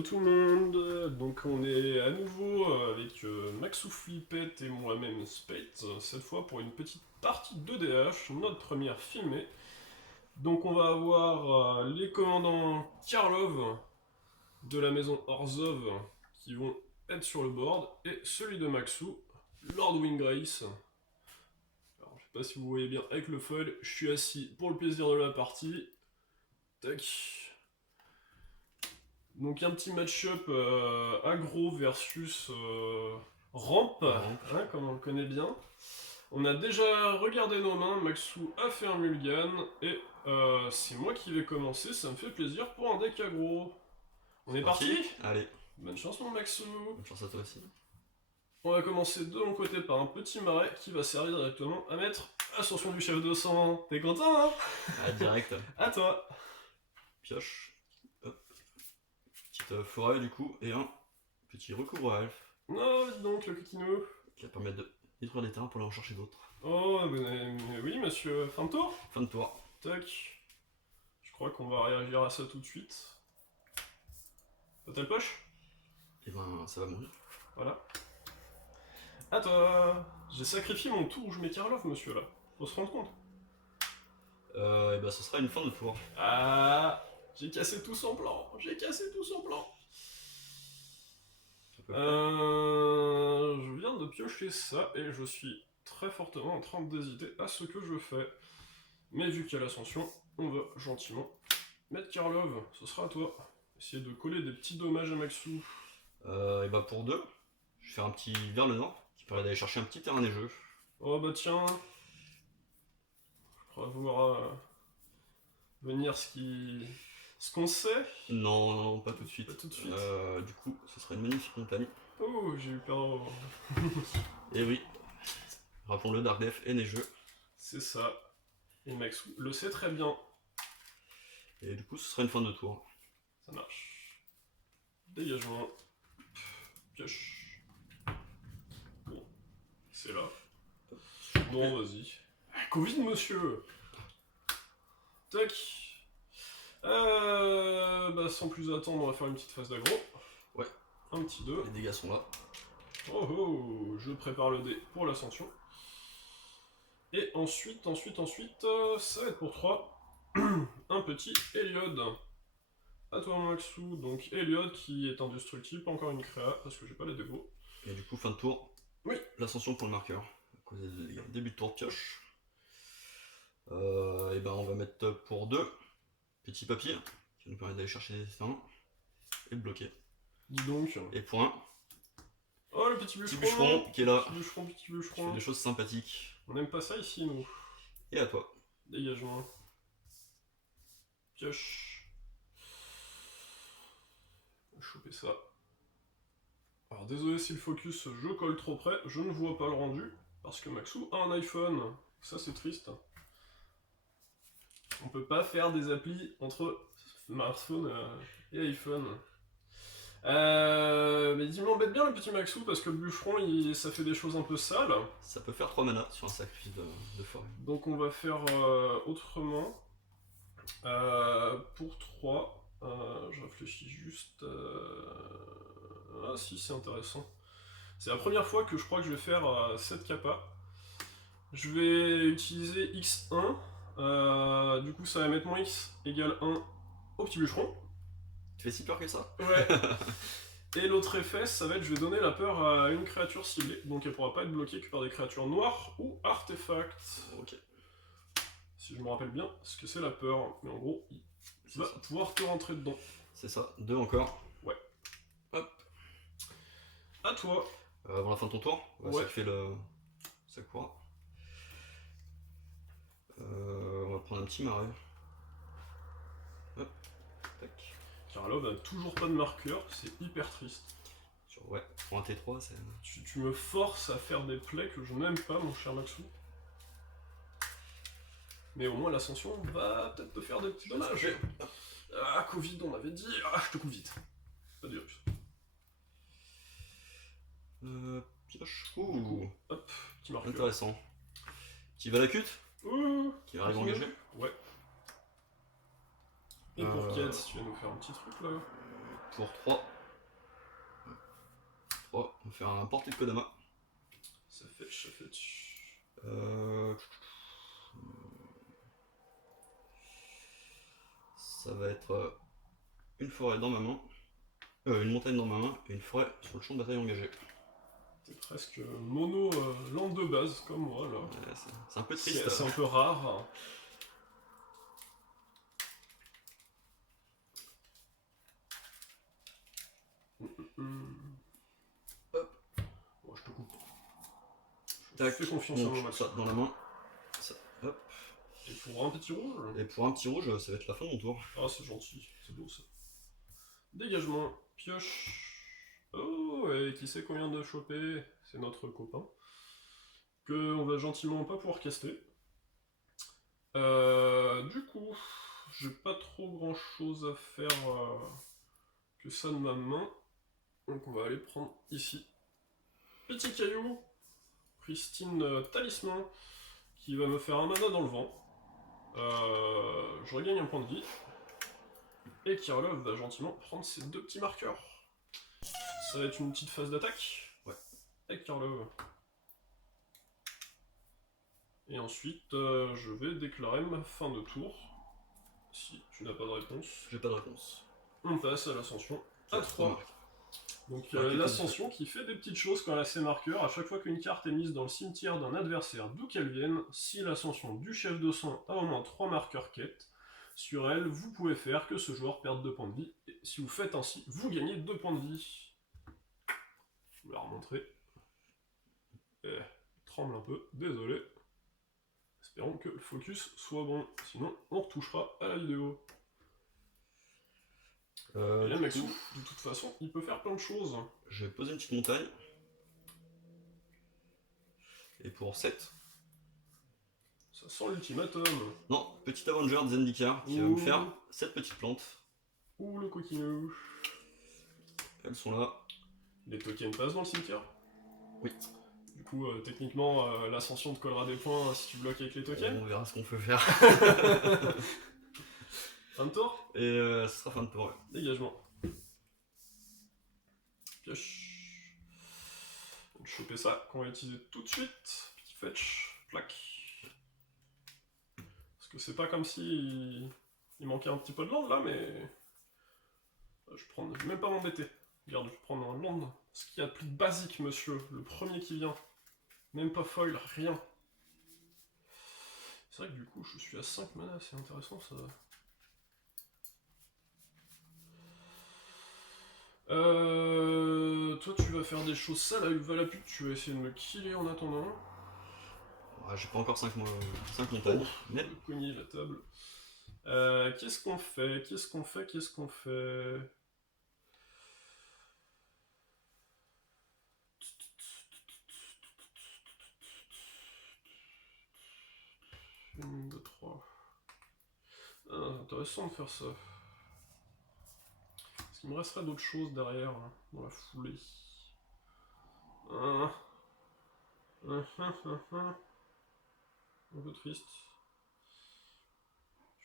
Hello tout le monde, donc on est à nouveau avec Maxou Flippette et moi-même Spate, cette fois pour une petite partie de DH, notre première filmée. Donc on va avoir les commandants Karlov de la maison Orzhov qui vont être sur le board, et celui de Maxou, Lord Winggrace. Alors je sais pas si vous voyez bien avec le foil, je suis assis pour le plaisir de la partie. Tac. Donc un petit match-up aggro versus ramp, hein, comme on le connaît bien. On a déjà regardé nos mains, Maxou a fait un mulligan, et c'est moi qui vais commencer, ça me fait plaisir pour un deck aggro. On est parti? Allez, Bonne chance mon Maxou. bonne chance à toi aussi. On va commencer de mon côté par un petit marais qui va servir directement à mettre Ascension du chef de sang. T'es content, hein? Ah, direct. À toi. Pioche. Hop. Petite forêt du coup, et un petit recouvre elfe Non, dis donc le coquinou. qui va permettre de détruire des terrains pour aller en chercher d'autres. Oh, mais oui monsieur, fin de tour? Fin de tour. Tac. Je crois qu'on va réagir à ça tout de suite. T'as le poche? Et ben ça va mourir. Voilà. À toi. J'ai sacrifié mon tour où je mets Karlov, monsieur, là. Faut se rendre compte. Et ben ce sera une fin de tour. Ah, j'ai cassé tout son plan. J'ai cassé tout son plan. Je viens de piocher ça et je suis très fortement en train d'hésiter à ce que je fais. Mais vu qu'il y a l'ascension, on va gentiment mettre Karlov. Ce sera à toi. Essayer de coller des petits dommages à Maxou. Et ben pour deux, je vais faire un petit vers le nord qui permet d'aller chercher un petit terrain des jeux. Oh bah tiens. Je crois voir venir ce qu'on sait. Non, non, pas tout de suite. Pas tout de suite. Du coup, ce sera une magnifique montagne. Oh, j'ai eu peur. Et oui, rappelons-le, Dark Death est neigeux. C'est ça. Et Maxou le sait très bien. Et du coup, ce sera une fin de tour. Ça marche. Dégagement. Pioche. Bon, c'est là. Bon, vas-y. Covid, monsieur. Tac. Bah, sans plus attendre, on va faire une petite phase d'aggro. Ouais. Un petit 2. Les dégâts sont là. Oh oh, je prépare le dé pour l'ascension. Et ensuite, ça va être pour 3. Un petit Heliod. À toi Maxou, donc Heliod qui est indestructible, pas encore une créa parce que j'ai pas les défauts. Et du coup, fin de tour. Oui. L'ascension pour le marqueur. À cause des dégâts. Début de tour, pioche. Et ben on va mettre pour 2 petits papiers qui nous permettent d'aller chercher des terrains et de bloquer. Dis donc. Et pour 1, Oh le petit bûcheron. petit bûcheron qui est là. Petit bûcheron. Qui fait des choses sympathiques. On aime pas ça ici nous. Et à toi. Dégagement. Pioche. On va choper ça. Alors désolé si le focus je colle trop près, je ne vois pas le rendu, parce que Maxou a un iPhone. Ça c'est triste. On peut pas faire des applis entre smartphone et iPhone. Mais il m'embête bien le petit Maxou parce que le bûcheron ça fait des choses un peu sales. Ça peut faire 3 mana sur un sacrifice de forêt. Donc on va faire autrement. Pour 3, je réfléchis juste. Ah si, c'est intéressant. C'est la première fois que je crois que je vais faire cette capa. Je vais utiliser X1. Du coup, ça va mettre mon X égale 1 au petit bûcheron. Tu fais si peur que ça? Ouais. Et l'autre effet, ça va être je vais donner la peur à une créature ciblée. Donc elle pourra pas être bloquée que par des créatures noires ou artefacts. Ok. Si je me rappelle bien ce que c'est la peur. Mais en gros, il va pouvoir te rentrer dedans. C'est ça. 2 encore. Ouais. Hop. À toi. Avant la fin de ton tour, ouais. Ça fait le Sakura. On va prendre un petit marais. Hop. Tac. Karlov a toujours pas de marqueur, c'est hyper triste. Ouais, pour un T3, c'est... Tu me forces à faire des plays que je n'aime pas, mon cher Maxou. Mais au moins l'ascension va peut-être te faire des petits dommages. Ah, Covid, on avait dit. Ah, je te coupe vite. Pas de virus. Pioche. Ouh. Hop, petit marqueur. Intéressant. Petit Valakut qui arrive engagé. Ouais. Et pour Kate, tu vas nous faire un petit truc là. pour 3. 3, on va faire un portée de Kodama. Ça fetch, ça fetch. Ça va être une forêt dans ma main, une montagne dans ma main et une forêt sur le champ de bataille engagé. T'es presque mono lampe de base comme moi là. Ouais, c'est un peu triste. C'est un peu rare. Hop. Bon, je te coupe. Tac, fais confiance à mon match. Ça dans la main. Ça, hop. Et pour un petit rouge. Et pour un petit rouge, ça va être la fin de mon tour. Ah, c'est gentil, c'est beau ça. Dégagement, pioche. Oh, et qui sait qu'on vient de choper? C'est notre copain. Que on va gentiment pas pouvoir caster. Du coup, j'ai pas trop grand chose à faire que ça de ma main. Donc on va aller prendre ici. Petit caillou, pristine talisman, qui va me faire un mana dans le vent. Je regagne un point de vie. Et Kirillov va gentiment prendre ses 2 petits marqueurs. Ça va être une petite phase d'attaque. Ouais. Avec Kirillov. Et ensuite, je vais déclarer ma fin de tour. Si tu n'as pas de réponse. J'ai pas de réponse. On passe à l'ascension à 3. Donc l'ascension qui fait des petites choses quand elle a ses marqueurs. À chaque fois qu'une carte est mise dans le cimetière d'un adversaire, d'où qu'elle vienne, si l'ascension du chef de sang a au moins 3 marqueurs quête, sur elle, vous pouvez faire que ce joueur perde 2 points de vie. Et si vous faites ainsi, vous gagnez 2 points de vie. Je vais la remontrer. Tremble un peu, désolé. Espérons que le focus soit bon, sinon on retouchera à la vidéo. Et là, Maxou, de toute façon, il peut faire plein de choses. Je vais poser une petite montagne. Et pour 7. Ça sent l'ultimatum. Non, petit Avenger de Zendikar qui va me faire 7 petites plantes. Ouh, le coquinou. Elles sont là. Les tokens passent dans le cimetière? Oui. Du coup, techniquement, l'ascension te collera des points si tu bloques avec les tokens. On verra ce qu'on peut faire. Fin de tour? Et ce sera fin de tour, ouais. Dégagement. Pioche. Donc, choper ça, qu'on va utiliser tout de suite. Petit fetch, plaque. Parce que c'est pas comme si il manquait un petit peu de land là, mais je vais même pas m'embêter. Regarde, je vais prendre un land. Ce qu'il y a de plus basique, monsieur. Le premier qui vient. Même pas foil, rien. C'est vrai que du coup, je suis à 5 mana, c'est intéressant ça. Toi, tu vas faire des choses sales à Uvalaput, tu vas essayer de me killer en attendant. Ouais, j'ai pas encore 5 montagnes. Mais... Cogner la table. Qu'est-ce qu'on fait? Qu'est-ce qu'on fait? Qu'est-ce qu'on fait? Une, deux, trois. Ah, intéressant de faire ça. Est-ce qu'il me resterait d'autres choses derrière, hein, dans la foulée? Un peu triste.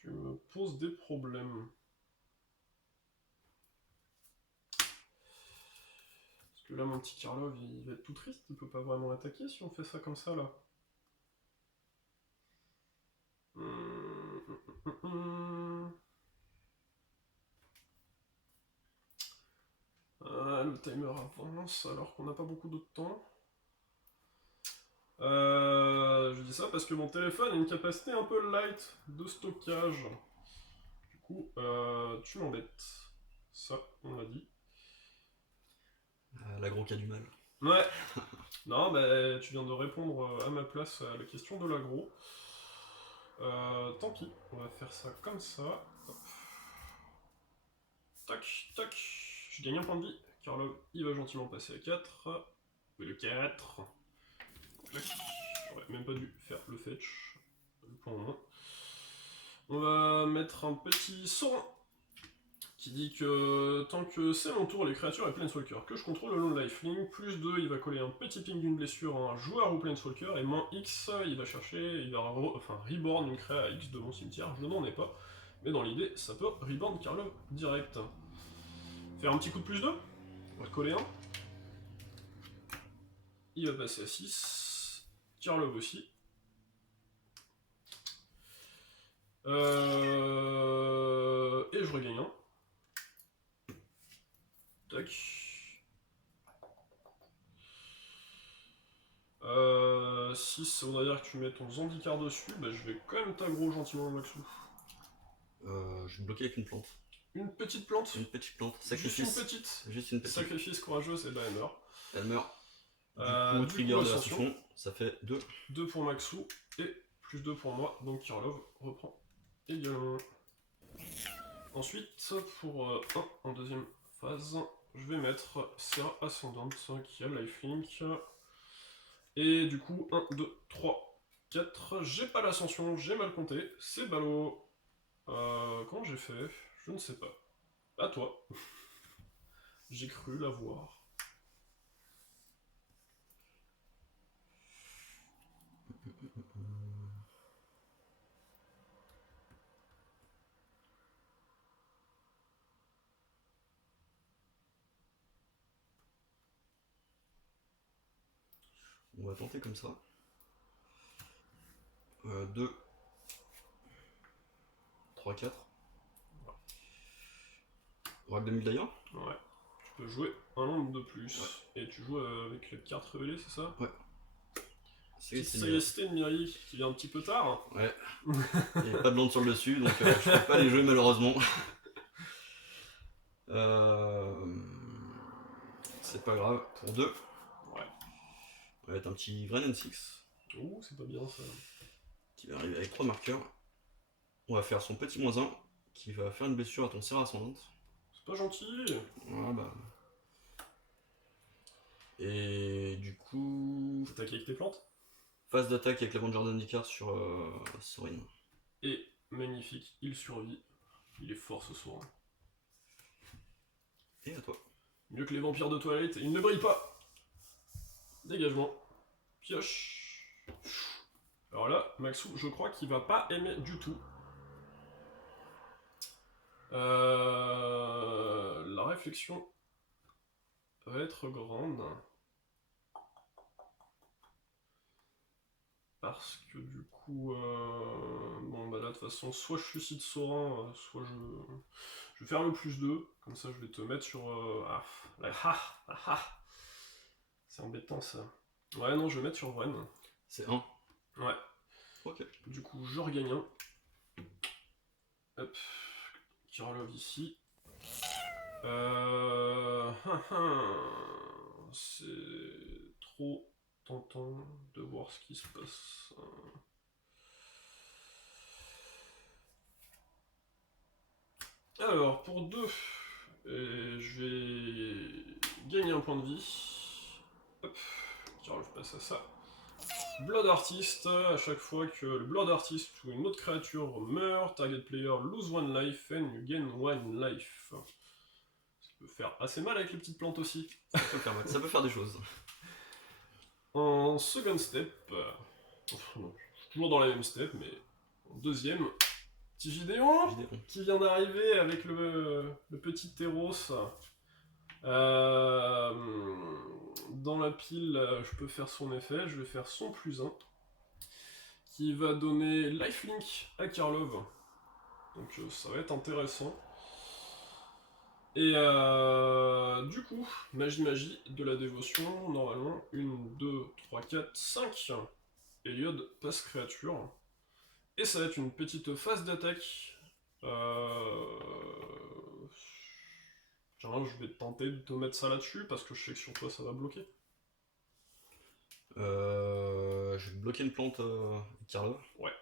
Tu me poses des problèmes. Parce que là, mon petit Kirillov, il va être tout triste, il peut pas vraiment attaquer si on fait ça comme ça, là. Le timer avance alors qu'on n'a pas beaucoup de temps. Je dis ça parce que mon téléphone a une capacité un peu light de stockage. Du coup, tu m'embêtes. Ça, on l'a dit. L'agro qui a du mal. Ouais. Non, bah, tu viens de répondre à ma place à la question de l'agro. Tant pis, on va faire ça comme ça. Hop. Tac, tac. Je gagne un point de vie. Kirillov, il va gentiment passer à 4. Le 4. J'aurais même pas dû faire le fetch. Le point en moins. On va mettre un petit Sorin qui dit que tant que c'est mon tour, les créatures et Planeswalker que je contrôle le long de lifelink, plus 2, il va coller un petit ping d'une blessure à un joueur ou Planeswalker, et moins X, il va chercher, il va reborn une créa à X de mon cimetière, je n'en ai pas, mais dans l'idée, ça peut reborn Kirillov direct. Faire un petit coup de plus 2. On va coller un. Il va passer à 6. Kirlov aussi. Et je regagne un. Tac. 6, ça voudrait dire que tu mets ton Zendikar dessus. Bah, je vais quand même t'aggro gentiment, Maxou. Je vais bloquer avec une plante. Une petite plante. Une petite plante. Juste Sacrifice. une petite. Juste une petite. Sacrifice courageuse, et bah elle meurt. Elle meurt. Du coup, trigger de l'ascension, ça fait 2. 2 pour Maxou et plus 2 pour moi. Donc Kirlov reprend également. Ensuite, pour 1 en deuxième phase, je vais mettre Serra Ascendante qui a lifelink. Et du coup, 1, 2, 3, 4. J'ai pas l'ascension, j'ai mal compté. C'est ballot. Comment j'ai fait? Je ne sais pas. À toi. J'ai cru l'avoir. On va tenter comme ça. 2, 3, 4. Oracle 2000 d'ailleurs. Ouais. Tu peux jouer un nombre de plus. Ouais. Et tu joues avec les cartes révélées, c'est ça? Ouais. Petite sagacité de Miri qui vient un petit peu tard. Ouais. Il n'y a pas de blonde sur le dessus, donc je peux pas les jouer malheureusement. C'est pas grave. Pour 2. Ouais. On va mettre un petit Vren 6. Ouh, c'est pas bien ça. Qui va arriver avec 3 marqueurs. On va faire son petit -1 qui va faire une blessure à ton Serra Ascendante. C'est pas gentil. Voilà, bah. Et du coup. T'attaques avec tes plantes. Phase d'attaque avec la Avenger Zendikar sur Sorin. Et magnifique, il survit. Il est fort ce soir. Et à toi. Mieux que les vampires de toilette, il ne brille pas. Dégagement. Pioche. Alors là, Maxou, je crois qu'il va pas aimer du tout. La réflexion va être grande. Parce que du coup, bon bah là de toute façon, soit je suicide Sorin, soit je vais faire le +2, comme ça je vais te mettre sur... C'est embêtant ça. Ouais non, je vais mettre sur Vren. C'est 1. Ouais. Ok. Du coup, je regagne un. Hop. Kirlov ici. C'est trop tentant de voir ce qui se passe. Alors, pour 2, je vais gagner un point de vie. Hop, Kirlov passe à ça. Blood Artist, à chaque fois que le Blood Artist ou une autre créature meurt, target player lose 1 life and you gain 1 life. Ça peut faire assez mal avec les petites plantes aussi. Ça peut faire des choses. En second step, non, toujours dans la même step, mais en deuxième, petit Gideon qui vient d'arriver avec le petit Teros. Dans la pile, je peux faire son effet, je vais faire son +1 qui va donner lifelink à Kirlov. Donc ça va être intéressant. Et du coup, magie de la dévotion, normalement, 1, 2, 3, 4, 5. Eliod passe créature. Et ça va être une petite phase d'attaque. Je vais tenter de te mettre ça là-dessus parce que je sais que sur toi ça va bloquer. Je vais bloquer une plante Kirlov. Ouais.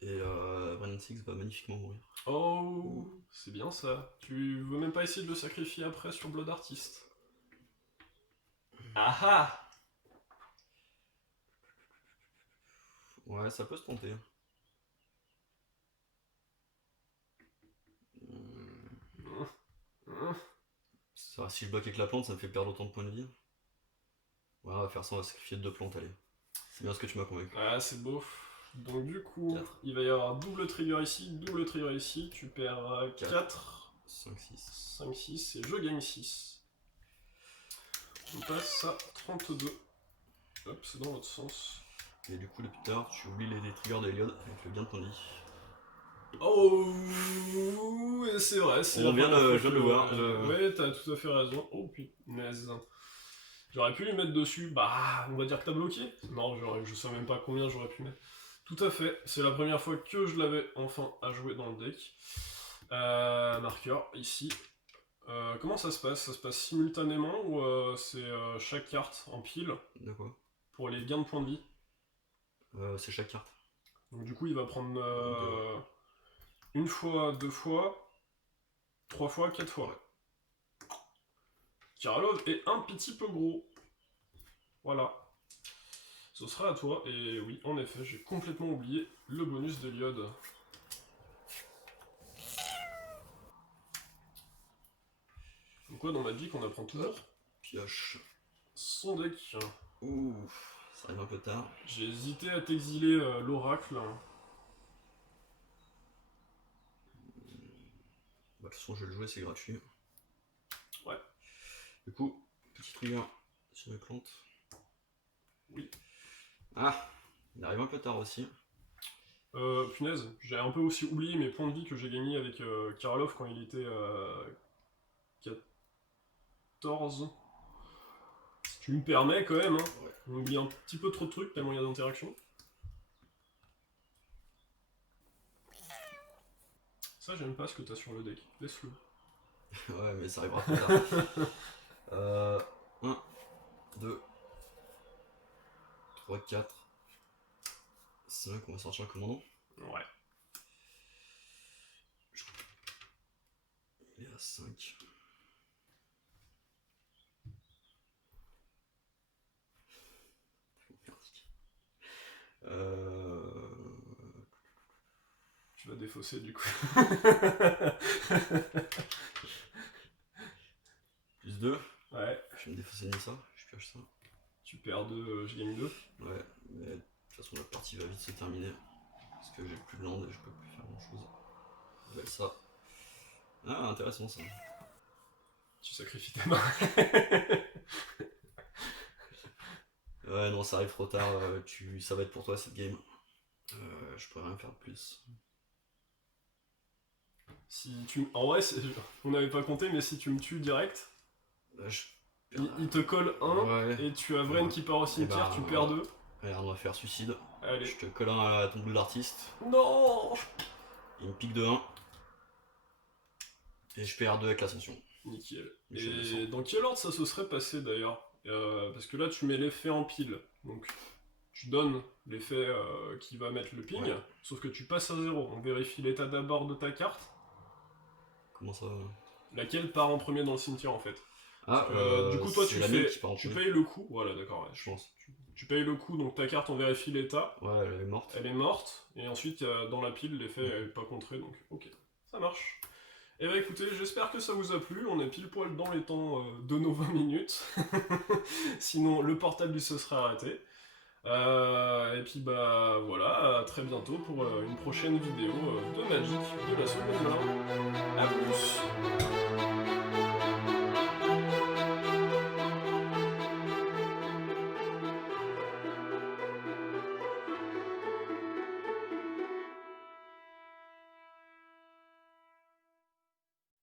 Et Vren 6 va magnifiquement mourir. Oh, c'est bien ça. Tu veux même pas essayer de le sacrifier après sur Blood Artist? Ah ah! Ouais, ça peut se tenter. Ça, si je bloque avec la plante, ça me fait perdre autant de points de vie. Ouais, on va faire ça, on va sacrifier 2 plantes, allez. C'est bien ce que tu m'as convaincu. Ah, c'est beau. Donc du coup, 4. il va y avoir double trigger ici, tu perds 4. 5-6. 5-6 et je gagne 6. On passe à 32. Hop, c'est dans l'autre sens. Et du coup, depuis tout à l'heure, tu oublies les triggers d'Eliod avec le gain de ton lit. Oh, c'est vrai, c'est On vient de, je viens de le voir. Ouais, t'as tout à fait raison. Oh punaise. J'aurais pu lui mettre dessus, bah, on va dire que t'as bloqué. Non, je sais même pas combien j'aurais pu mettre. Tout à fait, c'est la première fois que je l'avais enfin à jouer dans le deck. Marqueur, ici. Comment ça se passe? Ça se passe simultanément ou c'est chaque carte en pile De quoi? pour les gains de points de vie? C'est chaque carte. Donc du coup, il va prendre une fois, 2 fois, 3 fois, 4 fois. Ouais. Kirillov est un petit peu gros. Voilà. Ce sera à toi. Et oui, en effet, j'ai complètement oublié le bonus d'Eliod. Donc quoi, dans Magic, on apprend toujours Pioche. son deck. Ouh, ça arrive un peu tard. J'ai hésité à t'exiler l'oracle. Bah, de toute façon, je vais le jouer, c'est gratuit. Ouais. Du coup, petit trigger sur les plantes. Oui. Ah, il arrive un peu tard aussi. Punaise, j'ai un peu aussi oublié mes points de vie que j'ai gagnés avec Kirillov quand il était 14. Si tu me permets quand même, hein. Ouais. On oublie un petit peu trop de trucs tellement il y a d'interaction. Ça, j'aime pas ce que t'as sur le deck. Laisse-le. Ouais, mais ça arrivera plus tard. 1, 2, 3, 4, 5, on va sortir le commandant. Ouais. Il est à 5. Tu vas défausser du coup. Plus 2. Ouais. Je vais me défausser ni ça, je pioche ça. Tu perds 2, je gagne 2. Ouais, mais de toute façon la partie va vite se terminer. Parce que j'ai plus de land et je peux plus faire grand chose. On va ça. Ah, intéressant ça. Tu sacrifies ta main. Ouais, non, ça arrive trop tard. Ça va être pour toi cette game. Je pourrais rien faire de plus. Si tu... En vrai, on n'avait pas compté, mais si tu me tues direct, Là, il te colle 1, ouais. et tu as Vren qui part au cimetière, tu perds 2. Regarde, on va faire suicide. Allez. Je te colle un à ton bout d'artiste. Non. Il me pique de 1. Et je perds 2 avec l'ascension. Nickel. Je Et descends. dans quel ordre ça se serait passé d'ailleurs parce que là tu mets l'effet en pile, donc tu donnes l'effet qui va mettre le ping, Ouais. sauf que tu passes à 0. On vérifie l'état d'abord de ta carte, Comment ça? laquelle part en premier dans le cimetière en fait. Ah, Du coup toi c'est tu la mienne qui part en tu premier. payes le coup, voilà d'accord, ouais, Je pense. tu payes le coup, donc ta carte on vérifie l'état, Ouais, elle est morte. elle est morte, et ensuite dans la pile l'effet est pas contré, donc ok, ça marche. Et bah écoutez, j'espère que ça vous a plu, on est pile poil dans les temps de nos 20 minutes, sinon le portable se serait arrêté. Et puis bah voilà, à très bientôt pour une prochaine vidéo de Magic de la seconde main. À plus.